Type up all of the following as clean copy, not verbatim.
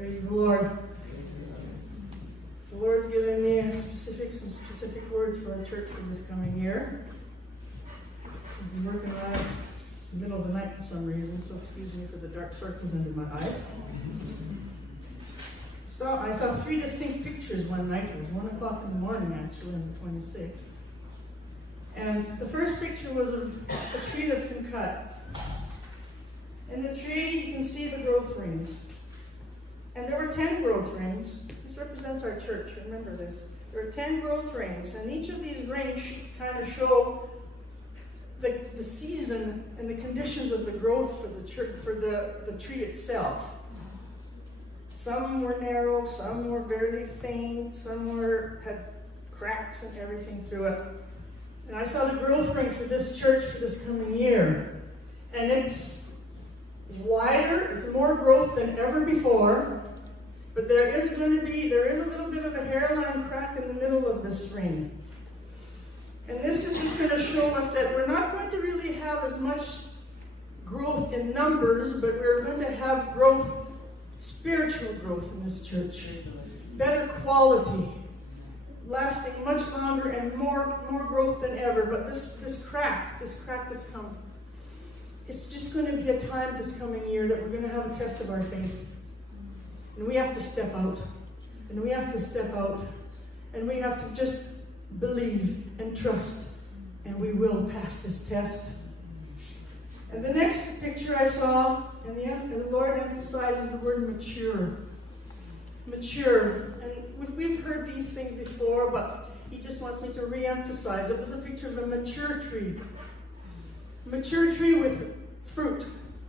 Praise the Lord. The Lord's given me some specific words for our church for this coming year. I've been working around in the middle of the night for some reason, so excuse me for the dark circles under my eyes. So I saw 3 distinct pictures one night. It was 1 o'clock in the morning, actually, on the 26th. And the first picture was of a tree that's been cut. In the tree, you can see the growth rings. And there were 10 growth rings. This represents our church, remember this. There are 10 growth rings, and each of these rings kind of show the season and the conditions of the growth for the church, for the tree itself. Some were narrow, some were very faint, some had cracks and everything through it. And I saw the growth ring for this church for this coming year. And it's wider, it's more growth than ever before, but there is a little bit of a hairline crack in the middle of this ring. And this is just going to show us that we're not going to really have as much growth in numbers, but we're going to have growth, spiritual growth in this church. Better quality, lasting much longer and more growth than ever. But this crack that's come, it's just going to be a time this coming year that we're going to have a test of our faith. And we have to step out. And we have to step out. And we have to just believe and trust. And we will pass this test. And the next picture I saw, and the Lord emphasizes the word mature. Mature. And we've heard these things before, but He just wants me to re-emphasize. It was a picture of a mature tree. A mature tree with fruit.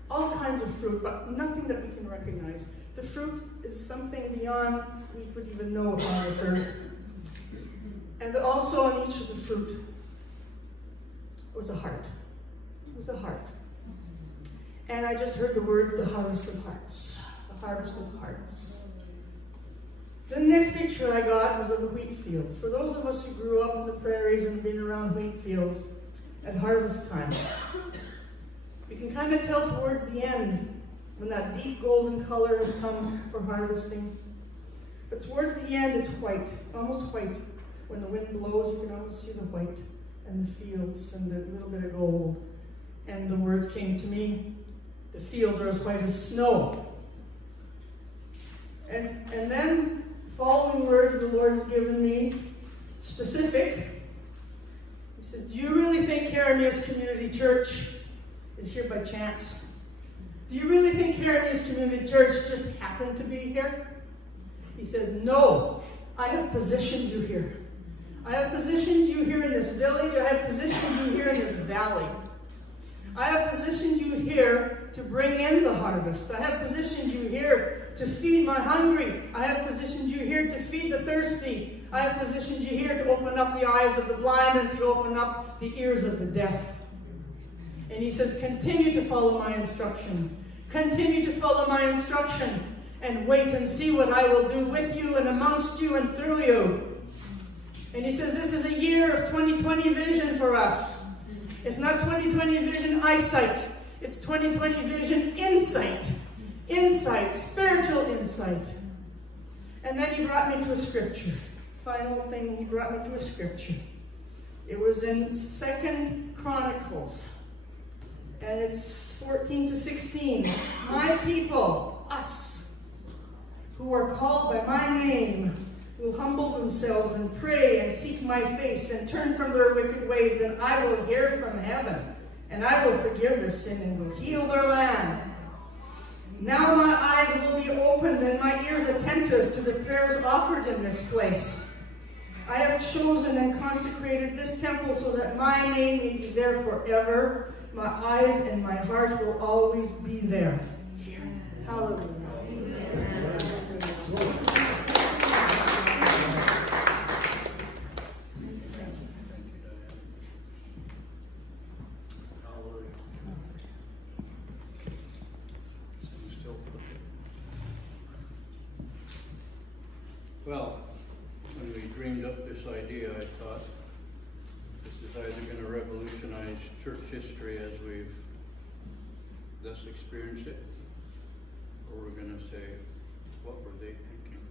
All kinds of fruit, but nothing that we can recognize. The fruit is something beyond we would even know upon this earth. And also on each of the fruit was a heart. It was a heart. And I just heard the words, the harvest of hearts. The harvest of hearts. The next picture I got was of a wheat field. For those of us who grew up in the prairies and been around wheat fields at harvest time, you can kind of tell towards the end when that deep golden color has come for harvesting. But towards the end it's white, almost white. When the wind blows, you can almost see the white and the fields and the little bit of gold. And the words came to me, the fields are as white as snow. And then, following words the Lord has given me, specific. He says, do you really think Caramias Community Church is here by chance? Do you really think Caramias Community Church just happened to be here? He says, no, I have positioned you here. I have positioned you here in this village. I have positioned you here in this valley. I have positioned you here to bring in the harvest. I have positioned you here to feed my hungry. I have positioned you here to feed the thirsty. I have positioned you here to open up the eyes of the blind and to open up the ears of the deaf. And He says, continue to follow my instruction. Continue to follow my instruction and wait and see what I will do with you and amongst you and through you. And He says, this is a year of 2020 vision for us. It's not 2020 vision eyesight. It's 2020 vision insight. Insight, spiritual insight. And then He brought me to a scripture. Final thing, He brought me to a scripture. It was in 2 Chronicles. And it's 14 to 16. My people, us, who are called by my name, will humble themselves and pray and seek my face and turn from their wicked ways, then I will hear from heaven, and I will forgive their sin and will heal their land. Now my eyes will be opened and my ears attentive to the prayers offered in this place. I have chosen and consecrated this temple so that my name may be there forever. My eyes and my heart will always be there. Here. Hallelujah. Well, when we dreamed up this idea, I thought this is either going to revolutionize church history as we've thus experienced it, or we're going to say, what were they thinking?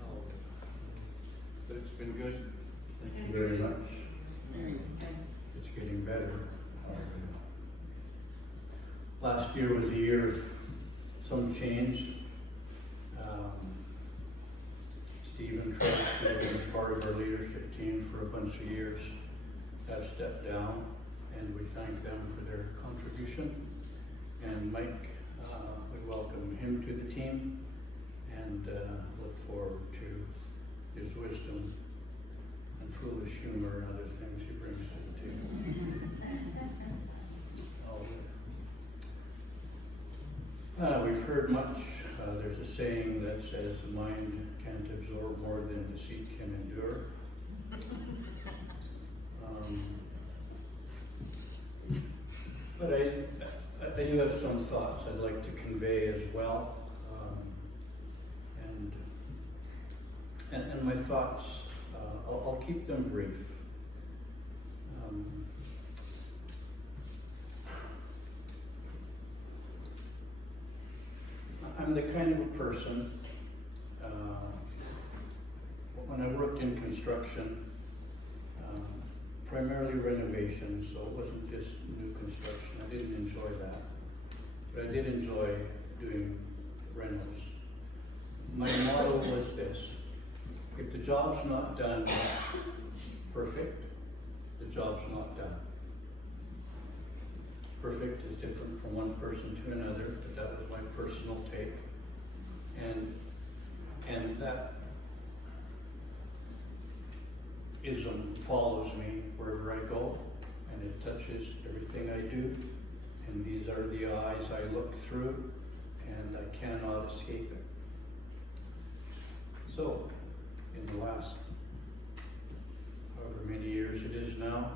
Oh, but it's been good. Thank you very much. It's getting better. Last year was a year of some change. Stephen Trelenberg, who has been part of our leadership team for a bunch of years, have stepped down, and we thank them for their contribution. And Mike, we welcome him to the team and look forward to his wisdom and foolish humor and other things he brings to the table. We've heard much. There's a saying that says the mind can't absorb more than the seat can endure. But I do have some thoughts I'd like to convey as well. And my thoughts, I'll keep them brief. I'm the kind of a person, when I worked in construction, primarily renovation, so it wasn't just new construction. I didn't enjoy that, but I did enjoy doing renos. My motto was this: if the job's not done perfect, the job's not done. Perfect is different from one person to another, but that was my personal take. And that ism follows me wherever I go, and it touches everything I do. And these are the eyes I look through, and I cannot escape it. So, in the last however many years it is now,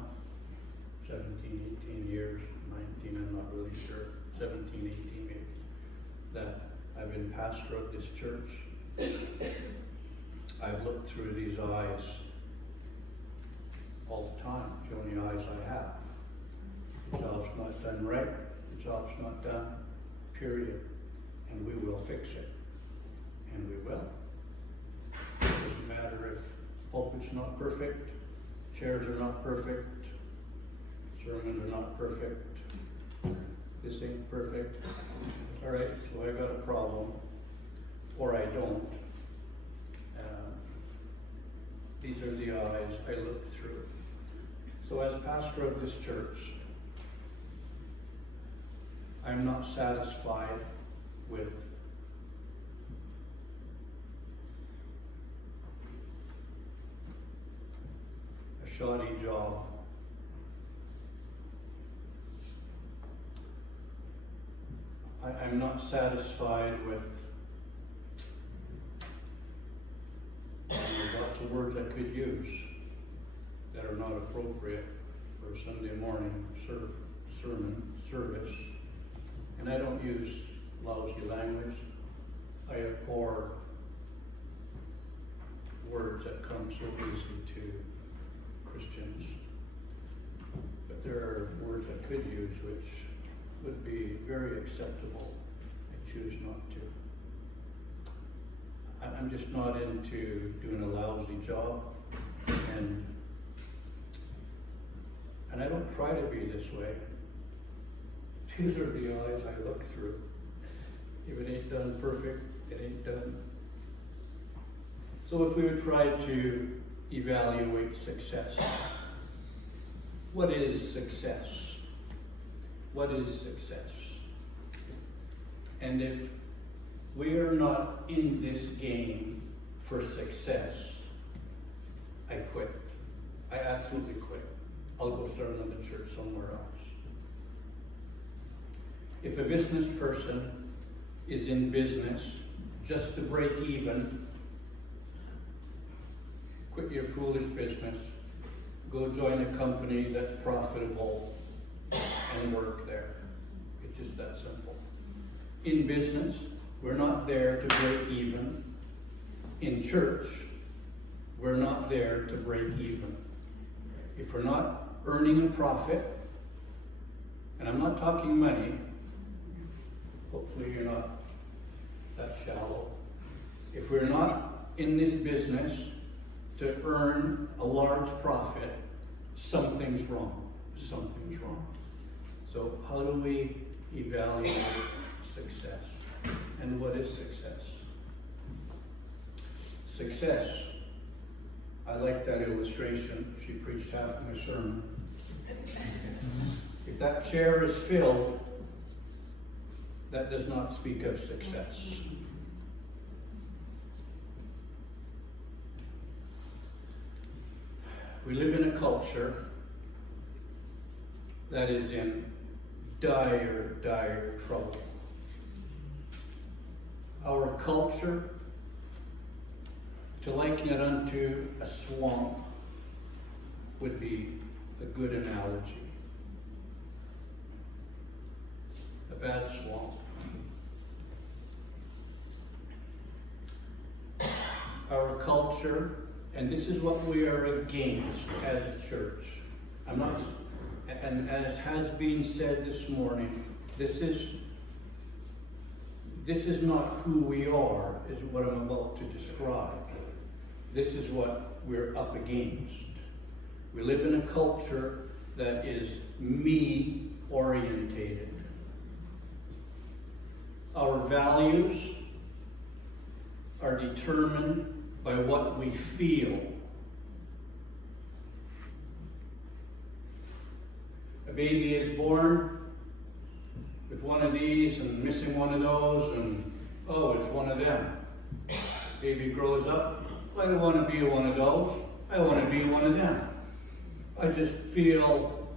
17, 18 years, 19, I'm not really sure, 17, 18 maybe, that I've been pastor of this church. I've looked through these eyes all the time, the only eyes I have. The job's not done right, the job's not done, period. And we will fix it. And we will. It doesn't matter if pulpit's not perfect, chairs are not perfect, sermons are not perfect, this ain't perfect. All right, so I got a problem, or I don't. These are the eyes I look through. So as pastor of this church, I'm not satisfied with a shoddy job. I'm not satisfied with, there's lots of words I could use that are not appropriate for a Sunday morning sermon service. And I don't use lousy language. I abhor words that come so easy to Christians. But there are words I could use which would be very acceptable. I choose not to. I'm just not into doing a lousy job, and I don't try to be this way. These are the eyes I look through. If it ain't done perfect, it ain't done. So if we would try to evaluate success, what is success? What is success? And if we are not in this game for success, I quit. I absolutely quit. I'll go start another church somewhere else. If a business person is in business just to break even, quit your foolish business, go join a company that's profitable and work there. It's just that simple. In business, we're not there to break even. In church, we're not there to break even. If we're not earning a profit, and I'm not talking money, hopefully you're not That's shallow. If we're not in this business to earn a large profit, something's wrong. Something's wrong. So how do we evaluate success? And what is success? Success. I like that illustration. She preached half my sermon. If that chair is filled, that does not speak of success. We live in a culture that is in dire, dire trouble. Our culture, to liken it unto a swamp, would be a good analogy. A bad swamp. Our culture, and this is what we are against as a church. I'm not, and as has been said this morning, this is not who we are, is what I'm about to describe. This is what we're up against. We live in a culture that is me-orientated. Our values are determined by what we feel. A baby is born with one of these and missing one of those, and oh, it's one of them. Baby grows up, I don't want to be one of those, I want to be one of them. I just feel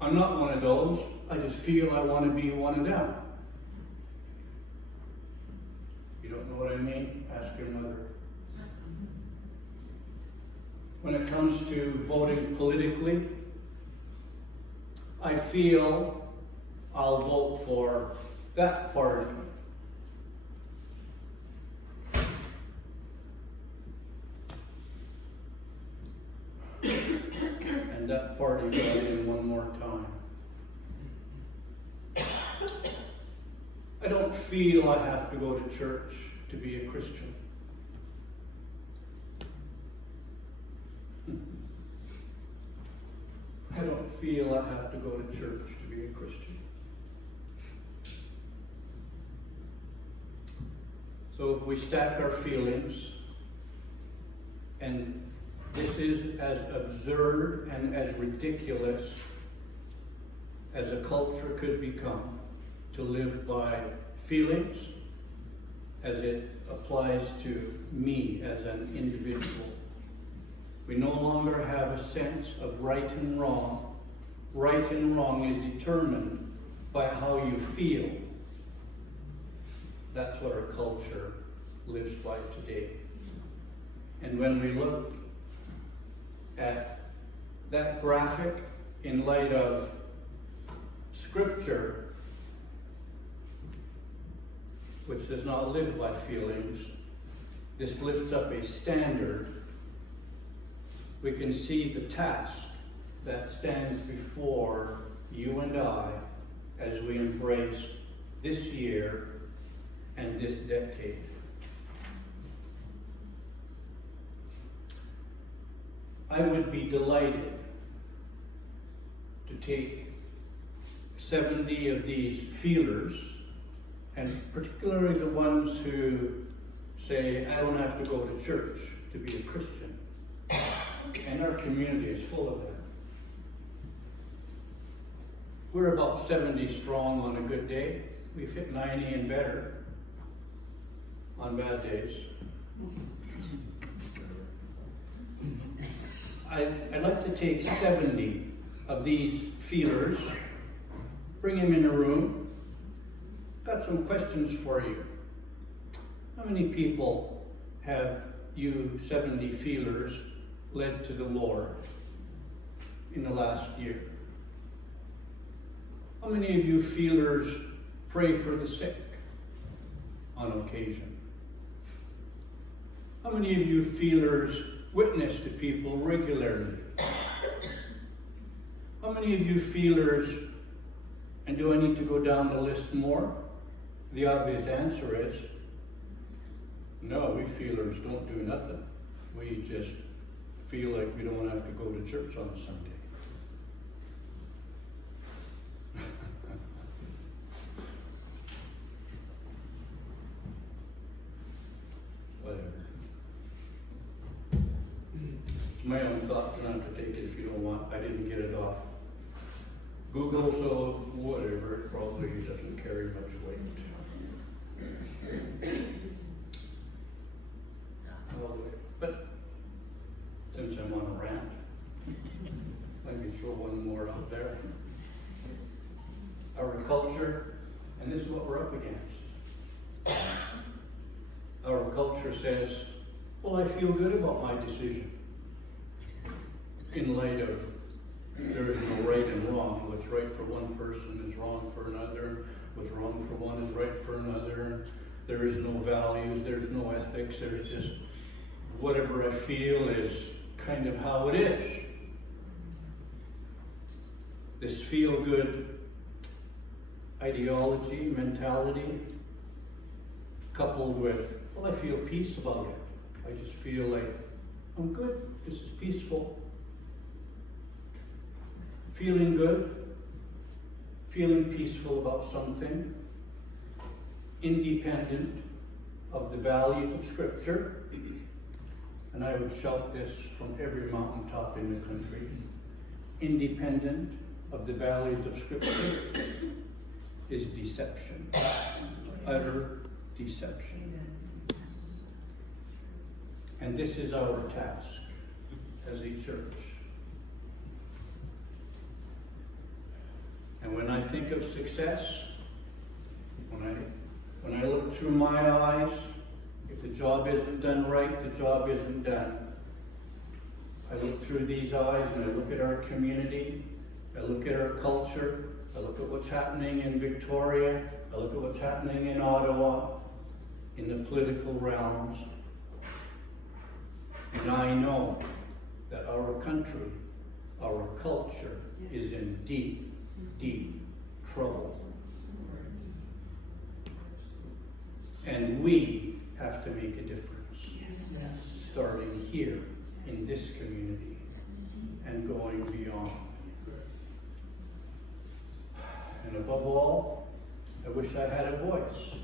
I'm not one of those, I just feel I want to be one of them. You don't know what I mean? Ask your mother. When it comes to voting politically, I feel I'll vote for that party. And that party got in one more time. I don't feel I have to go to church to be a Christian. I don't feel I have to go to church to be a Christian. So if we stack our feelings, and this is as absurd and as ridiculous as a culture could become, to live by feelings as it applies to me as an individual. We no longer have a sense of right and wrong. Right and wrong is determined by how you feel. That's what our culture lives by today. And when we look at that graphic in light of Scripture, which does not live by feelings, this lifts up a standard. We can see the task that stands before you and I as we embrace this year and this decade. I would be delighted to take 70 of these feelers, and particularly the ones who say, I don't have to go to church to be a Christian. And our community is full of them. We're about 70 strong on a good day. We've hit 90 and better on bad days. I'd like to take 70 of these feelers, bring them in a room. Got some questions for you. How many people have you 70 feelers led to the Lord in the last year? How many of you feelers pray for the sick on occasion? How many of you feelers witness to people regularly? How many of you feelers, and do I need to go down the list more? The obvious answer is, no, we feelers don't do nothing. We just feel like we don't have to go to church on a Sunday. Whatever. It's my own thought. You don't have to take it if you don't want. I didn't get it off Google, so whatever. It probably doesn't carry much weight. But since I'm on a rant, let me throw one more out there. Our culture, and this is what we're up against. Our culture says, well, I feel good about my decision. In light of there is no right and wrong. What's right for one person is wrong for another. What's wrong for one is right for another. There is no values, there's no ethics, there's just whatever I feel is kind of how it is. This feel-good ideology, mentality, coupled with, well, I feel peace about it. I just feel like I'm good, this is peaceful. Feeling good, feeling peaceful about something, independent of the values of Scripture, and I would shout this from every mountaintop in the country, independent of the values of Scripture is deception, utter deception. And this is our task as a church. And when I think of success, when I look through my eyes, if the job isn't done right, the job isn't done. I look through these eyes and I look at our community, I look at our culture, I look at what's happening in Victoria, I look at what's happening in Ottawa, in the political realms, and I know that our country, our culture is in deep, deep trouble. And we have to make a difference, starting here in this community and going beyond. And above all, I wish I had a voice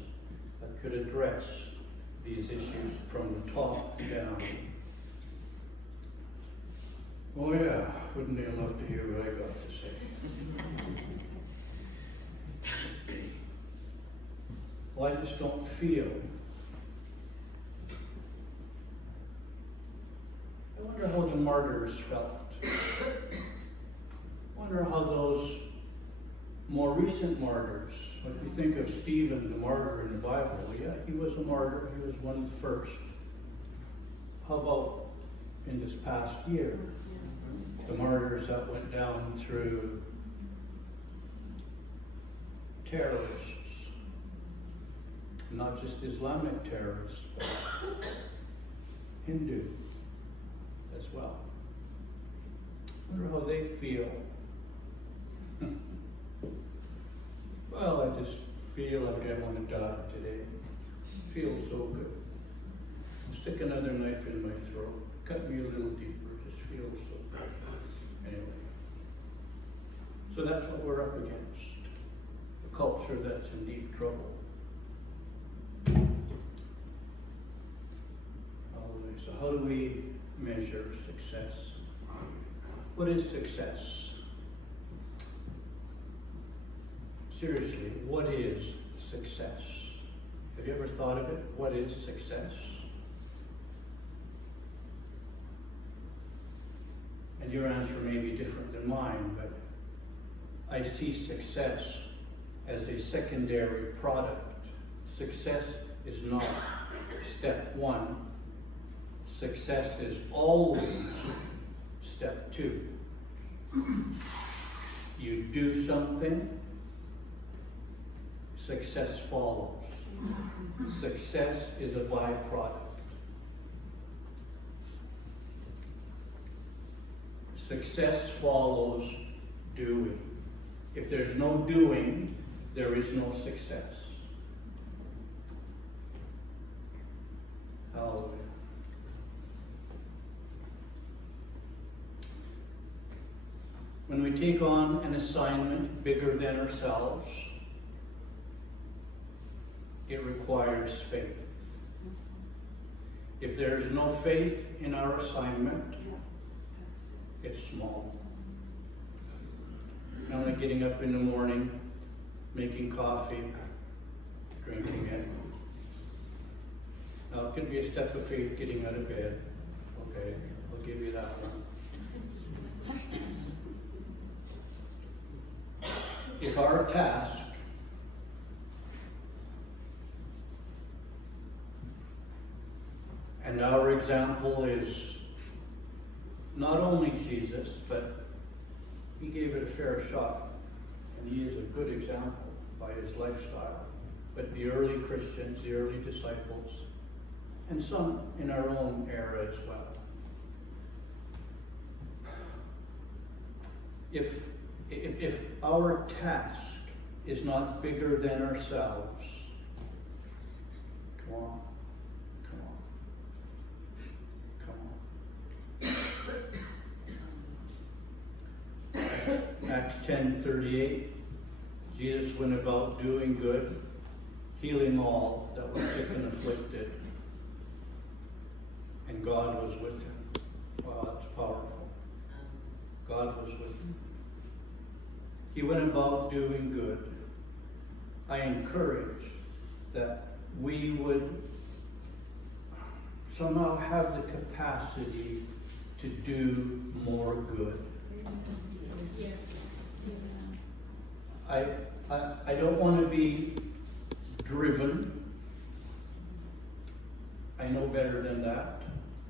that could address these issues from the top down. Oh yeah, wouldn't they love to hear what I got to say? Well, I just don't feel. I wonder how the martyrs felt. I wonder how those more recent martyrs, like we think of Stephen, the martyr in the Bible. Yeah, he was a martyr. He was one of the first. How about in this past year? The martyrs that went down through terrorists. Not just Islamic terrorists, but Hindu as well. I wonder how they feel. Well, I just feel like I want to die today. It feels so good. Stick another knife in my throat. Cut me a little deeper. It just feels so good. Anyway. So that's what we're up against. A culture that's in deep trouble. So how do we measure success? What is success? Seriously, what is success? Have you ever thought of it? What is success? And your answer may be different than mine, but I see success as a secondary product. Success is not step one. Success is always step two. You do something, success follows. Success is a byproduct. Success follows doing. If there's no doing, there is no success. when we take on an assignment bigger than ourselves, it requires faith. If there is no faith in our assignment, it's small. Kind of like getting up in the morning, making coffee, drinking it. Now, it could be a step of faith getting out of bed. Okay, I'll give you that one. If our task and our example is not only Jesus, but he gave it a fair shot, and he is a good example by his lifestyle. But the early Christians, the early disciples, and some in our own era as well. If our task is not bigger than ourselves, come on. Acts 10:38, Jesus went about doing good, healing all that were sick and afflicted, and God was with him. Wow, that's powerful. God was with him. He went about doing good. I encourage that we would somehow have the capacity to do more good. I don't want to be driven. I know better than that.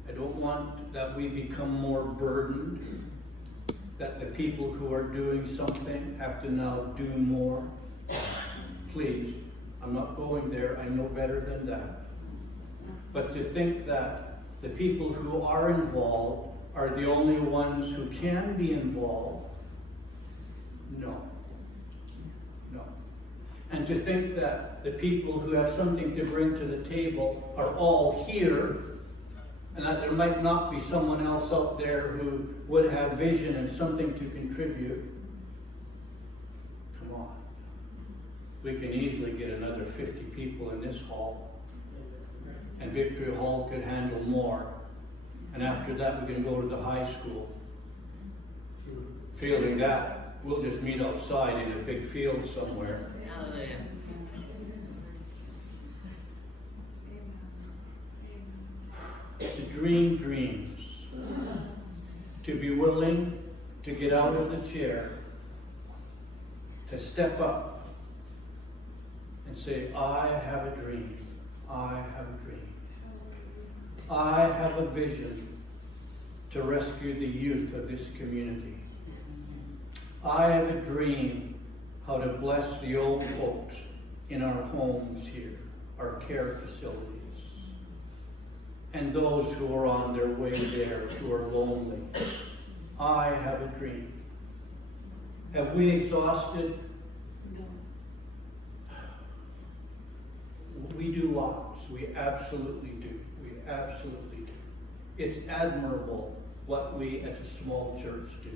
I don't want that we become more burdened, that the people who are doing something have to now do more. Please, I'm not going there. I know better than that. But to think that the people who are involved are the only ones who can be involved, no. And to think that the people who have something to bring to the table are all here, and that there might not be someone else out there who would have vision and something to contribute. Come on. We can easily get another 50 people in this hall, and Victory Hall could handle more. And after that, we can go to the high school. Feeling that, we'll just meet outside in a big field somewhere. Hallelujah. To dream dreams. To be willing to get out of the chair. To step up and say, I have a dream. I have a dream. I have a vision to rescue the youth of this community. I have a dream how to bless the old folks in our homes here, our care facilities, and those who are on their way there, who are lonely. I have a dream. Have we exhausted? We do lots. We absolutely do. We absolutely do. It's admirable what we as a small church do.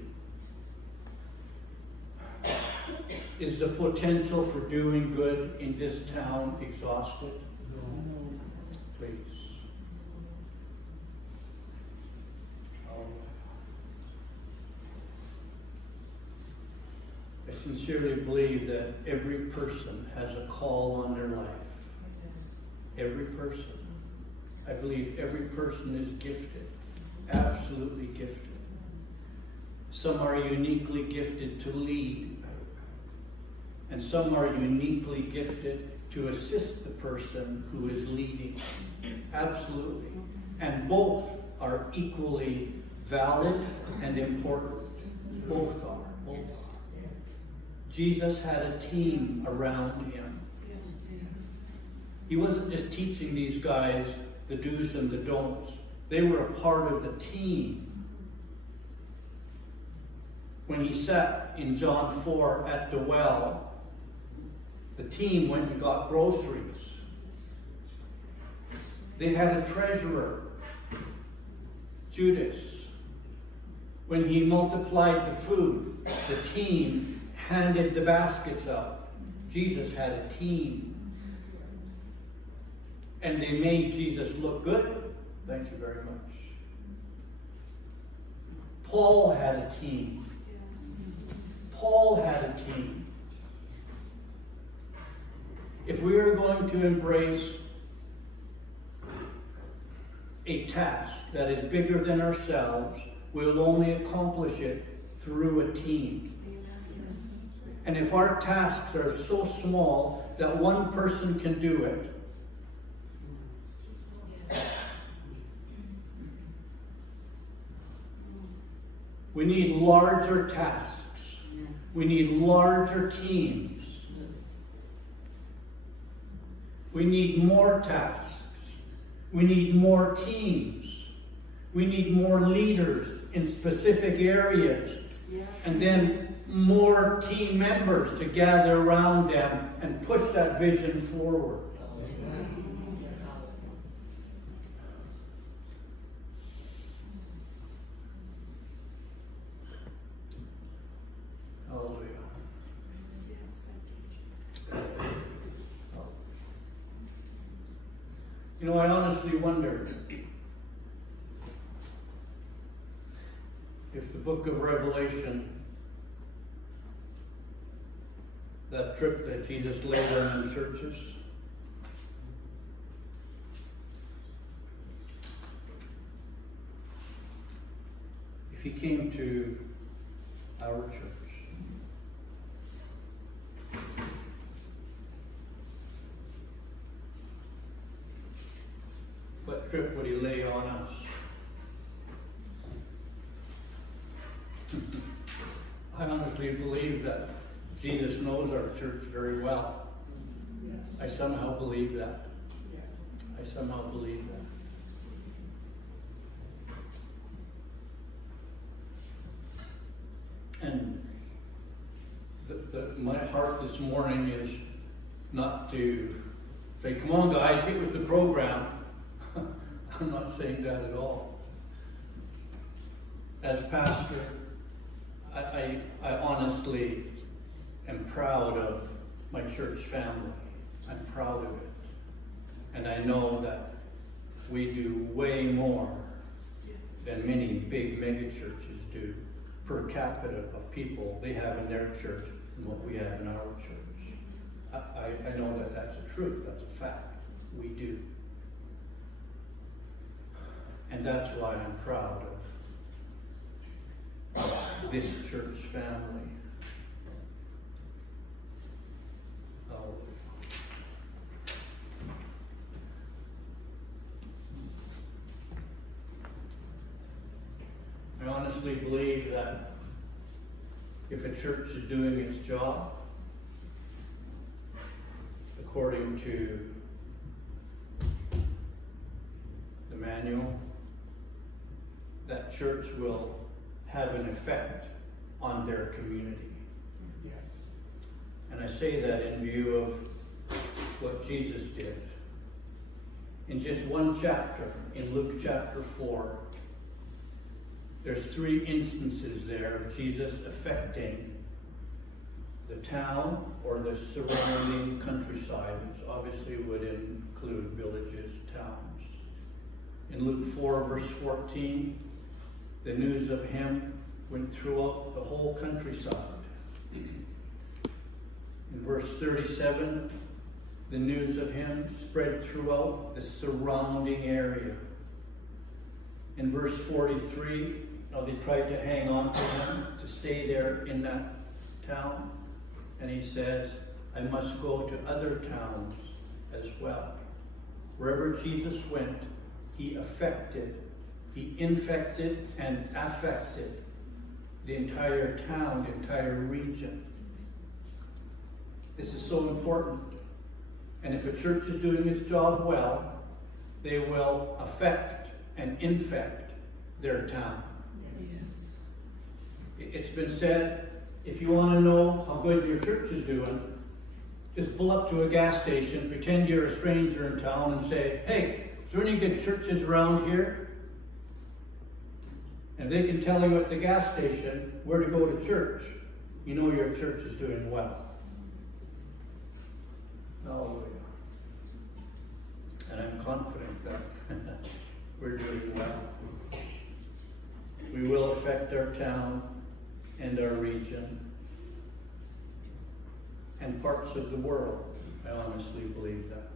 Is the potential for doing good in this town exhausted? No. Please. I sincerely believe that every person has a call on their life. Every person. I believe every person is gifted. Absolutely gifted. Some are uniquely gifted to lead. And some are uniquely gifted to assist the person who is leading. Absolutely. And both are equally valid and important. Both are. Both are. Jesus had a team around him. He wasn't just teaching these guys the do's and the don'ts. They were a part of the team. When he sat in John 4 at the well, the team went and got groceries. They had a treasurer, Judas. When he multiplied the food, the team handed the baskets out. Jesus had a team. And they made Jesus look good. Thank you very much. Paul had a team. Paul had a team. If we are going to embrace a task that is bigger than ourselves, we'll only accomplish it through a team. And if our tasks are so small that one person can do it, we need larger tasks. We need larger teams. We need more tasks. We need more teams. We need more leaders in specific areas. Yes. And then more team members to gather around them and push that vision forward. Hallelujah. You know, I honestly wonder if the book of Revelation, that trip that Jesus laid on in churches, if he came to our church, what trip would he lay on us? I honestly believe that Jesus knows our church very well. Yes. I somehow believe that. Yeah. I somehow believe that. And my heart this morning is not to say, come on guys, get with the program. I'm not saying that at all. As pastor, I honestly am proud of my church family. I'm proud of it. And I know that we do way more than many big mega churches do per capita of people they have in their church than what we have in our church. I know that that's a truth, that's a fact. We do. And that's why I'm proud of this church family. I honestly believe that if a church is doing its job according to the manual, that church will have an effect on their community. Yes. And I say that in view of what Jesus did. In just one chapter, in Luke chapter 4, there's 3 instances there of Jesus affecting the town or the surrounding countryside, which obviously would include villages, towns. In Luke 4, verse 14, the news of him went throughout the whole countryside. In verse 37, the news of him spread throughout the surrounding area. In verse 43, they tried to hang on to him, to stay there in that town. And he says, I must go to other towns as well. Wherever Jesus went, he infected and affected the entire town, the entire region. This is so important. And if a church is doing its job well, they will affect and infect their town. Yes. It's been said, if you want to know how good your church is doing, just pull up to a gas station, pretend you're a stranger in town and say, hey, is there any good churches around here? And they can tell you at the gas station where to go to church. You know your church is doing well. Hallelujah. And I'm confident that we're doing well. We will affect our town and our region and parts of the world. I honestly believe that.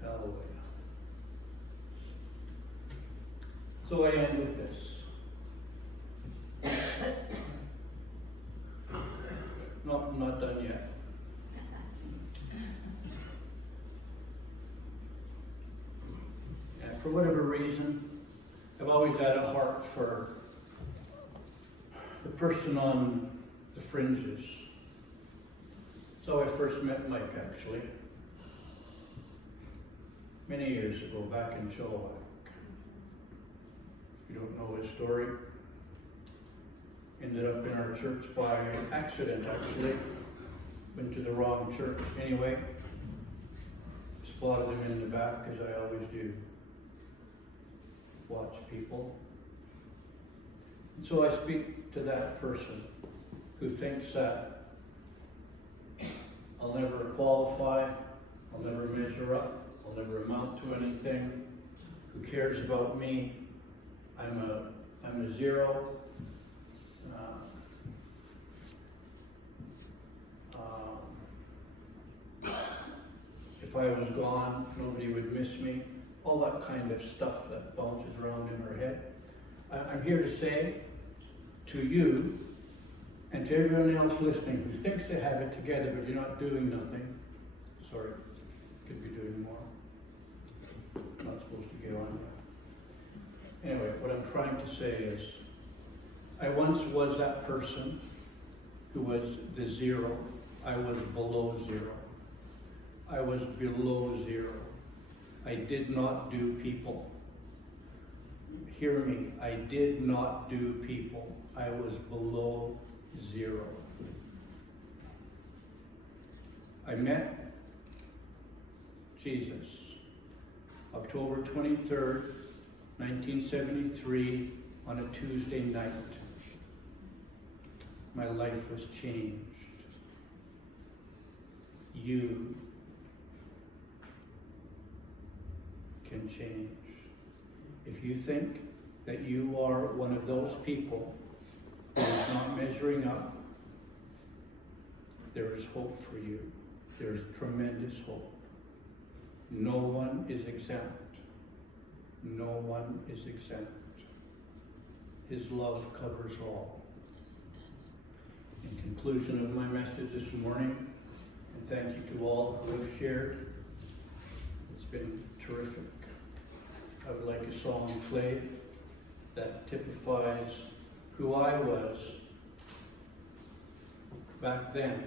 Hallelujah. So I end with this. No, I'm not done yet. And for whatever reason, I've always had a heart for the person on the fringes. So I first met Mike, actually, many years ago, back in Chilliwack. If you don't know his story, ended up in our church by accident, actually. Went to the wrong church anyway. Spotted him in the back, as I always do. Watch people. And so I speak to that person who thinks that I'll never qualify, I'll never measure up, I'll never amount to anything. Who cares about me? I'm a zero. If I was gone, nobody would miss me. All that kind of stuff that bounces around in our head. I'm here to say to you and to everyone else listening who thinks they have it together but you're not doing nothing. Sorry, could be doing more. Not supposed to get on there. Anyway, what I'm trying to say is, I once was that person who was the zero. I was below zero. I was below zero. I did not do people. Hear me, I did not do people. I was below zero. I met Jesus October 23rd, 1973, on a Tuesday night. My life was changed. You can change. If you think that you are one of those people who is not measuring up, there is hope for you. There is tremendous hope. No one is exempt. No one is exempt. His love covers all. In conclusion of my message this morning, and thank you to all who have shared, it's been terrific. I would like a song played that typifies who I was back then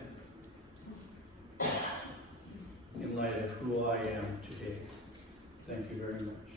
in light of who I am today. Thank you very much.